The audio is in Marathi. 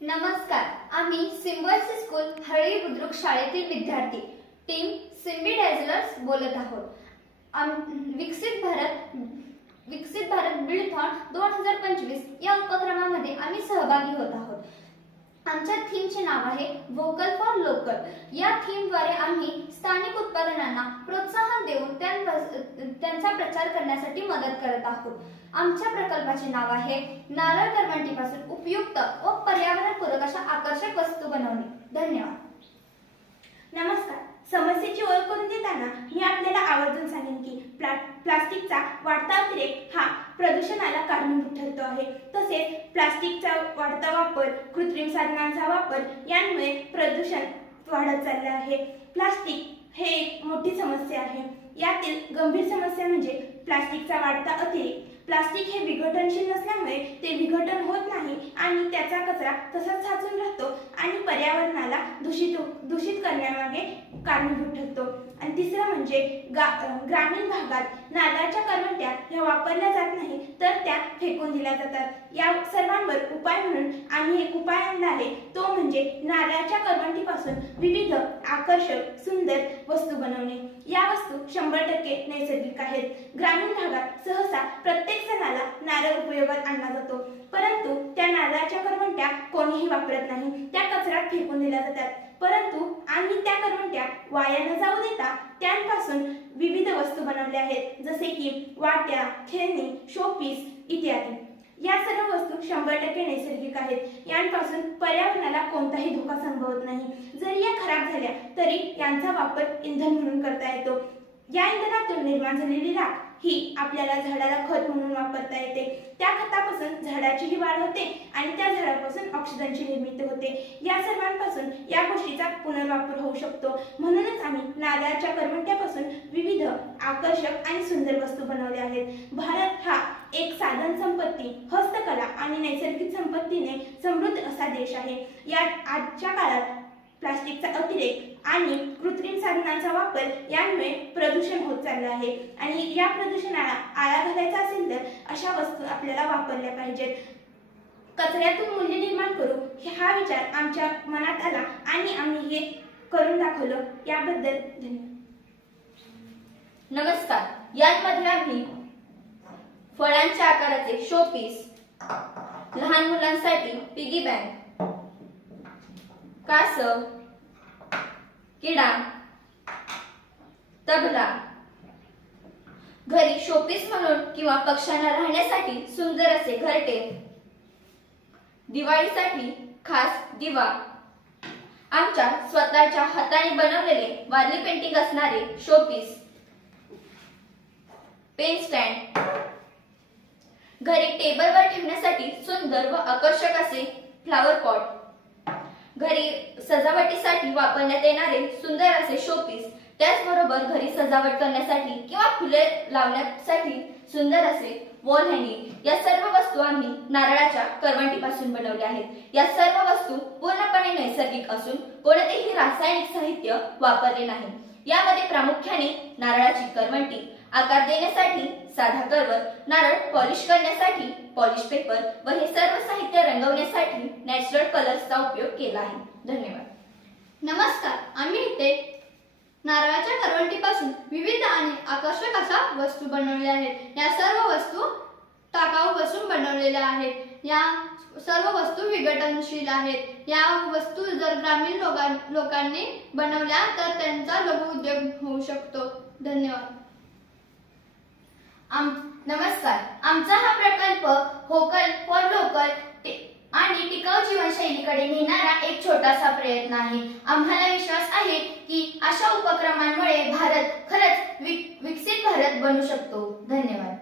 नमस्कार, आम्ही सिम्बॉयसी स्कूल हळी बुद्रुक शाळेतील विद्यार्थी टीम सिम्बी डॅझलर्स बोलत आहोत। विकसित भारत बिल्डथॉन 2025 या उपक्रमामध्ये आम्ही सहभागी होत आहोत। आमच्या थीमचे नाव आहे व्होकल फॉर लोकल। या थीमद्वारे आम्ही स्थानिक उत्पादनांना प्रोत्साहन देऊन त्यांचा प्रचार करण्यासाठी मदत करत आहोत। आमच्या प्रकल्पाचे नाव आहे नारळ करवंटीपासून उपयुक्त व पर्यावरणपूरक अशा आकर्षक वस्तू बनवणे। धन्यवाद। नमस्कार, समस्येची ओळख करून देताना मी आपल्याला आवर्जून सांगेन की प्लास्टिकचा वाढता अतिरेक हा प्रदूषणाला कारणीभूत ठरतो आहे। तसेच प्लास्टिकचा वाढता वापर, कृत्रिम साधनांचा वापर यामुळे प्रदूषण वाढत चालले आहे। प्लास्टिक हे एक मोठी समस्या आहे। यातील गंभीर समस्या म्हणजे प्लास्टिकचा वाढता अतिरेक। प्लास्टिक हे विघटनशील नसल्यामुळे ते विघटन होत नाही आणि त्याचा कचरा तसाच साचून राहतो आणि पर्यावरणाला दूषित करण्यामागे कारणीभूत ठरतो। आणि तिसरं म्हणजे ग्रामीण भागात नारळाच्या करवंट्या ह्या वापरल्या जात नाही तर त्या फेकून दिल्या जातात। या सर्वांवर उपाय म्हणून आम्ही एक उपाय आणला आहे, तो म्हणजे नारळाच्या करवंटीपासून विविध आकर्षक सुंदर वस्तू बनवणे। या वस्तू 100% नैसर्गिक आहेत। ग्रामीण भागात सहसा प्रत्येक सणाला नारळ उपयोगात आणला जातो, परंतु त्या नारळाच्या करवंट्या कोणीही वापरत नाही, त्या कचऱ्यात फेकून दिल्या जातात। परंतु आम्ही त्या करवंट्या वाया न जाऊ देता त्यांपासून विविध वस्तू बनवल्या आहेत, जसे की वाट्या, खेळणी, शोपीस इत्यादी। या सर्व वस्तू 100% नैसर्गिक आहेत। यांपासून पर्यावरणाला कोणताही धोका संभवत नाही। जरी या खराब झाल्या तरी यांचा वापर इंधन म्हणून करता येतो। या इंधनातून निर्माण झालेली राख ही आपल्याला झाडाला खत म्हणून वापरता येते। त्या खतापासून झाडाचीही वाढ होते आणि त्या झाडापासून ऑक्सिजनची निर्मिती होते। या सर्वांपासून या गोष्टीचा पुनर्वापर होऊ शकतो। म्हणूनच आम्ही नारळाच्या करवंट्यापासून विविध आकर्षक आणि सुंदर वस्तू बनवल्या आहेत। भारत हा एक साधन संपत्ती, हस्तकला आणि नैसर्गिक संपत्तीने समृद्ध असा देश आहे। यात आजच्या काळात प्लास्टिकचा अतिरेक आणि कृत्रिम साधनांचा वापर यामुळे प्रदूषण होत चालले आहे आणि या प्रदूषणाला आळा घालायचा असेल तर अशा वस्तू आपल्याला वापरल्या पाहिजेत। कचऱ्यातून मूल्य निर्माण करू हा विचार आमच्या मनात आला आणि आम्ही हे करून दाखवलं। याबद्दल धन्यवाद। नमस्कार, यामध्ये आम्ही फळांच्या आकाराचे शोपीस, लहान मुलांसाठी पिगी बँक, कासव, किडा, तबला, घरी शोपीस म्हणून किंवा पक्ष्यांना राहण्यासाठी सुंदर असे घरटे, दिवाळीसाठी खास दिवा, आमच्या स्वतःच्या हाताने बनवलेले वारली पेंटिंग असणारे शोपीस, पेन स्टँड, घरी टेबलवर ठेवण्यासाठी सुंदर व आकर्षक असे फ्लावर पॉट, घरी सजावटीसाठी वापरण्यात येणारे सुंदर असे शोपीस, त्याचबरोबर घरी सजावट करण्यासाठी किंवा फुले लावण्यासाठी सुंदर असे वॉल हँगिंग। या सर्व वस्तू आम्ही नारळाच्या करवंटीपासून बनवल्या आहेत। या सर्व वस्तू पूर्णपणे नैसर्गिक असून कोणतेही रासायनिक साहित्य वापरले नाही। यामध्ये प्रामुख्याने नारळाची करवंटी, आकार देण्यासाठी साधा कर्वर, नारळ पॉलिश करण्यासाठी पॉलिश पेपर व हे सर्व साहित्य रंगवण्यासाठी नॅचरल कलर्सचा उपयोग केला आहे। धन्यवाद। नमस्कार, आम्ही इथे नारळाच्या करवंटीपासून विविध आणि आकर्षक अशा वस्तू बनवल्या आहेत। या सर्व वस्तू टाकाऊपासून बनवलेल्या आहेत। या सर्व वस्तू विघटनशील आहेत। या वस्तू जर ग्रामीण लोकांनी बनवल्या तर त्यांचा लघु उद्योग होऊ शकतो। धन्यवाद। नमस्कार, आमचा हा प्रकल्प व्होकल फॉर लोकल आणि टिकाऊ जीवनशैलीकडे नेणारा एक छोटासा प्रयत्न आहे। आम्हाला विश्वास आहे की अशा उपक्रमांमुळे भारत खरंच विकसित भारत बनू शकतो। धन्यवाद।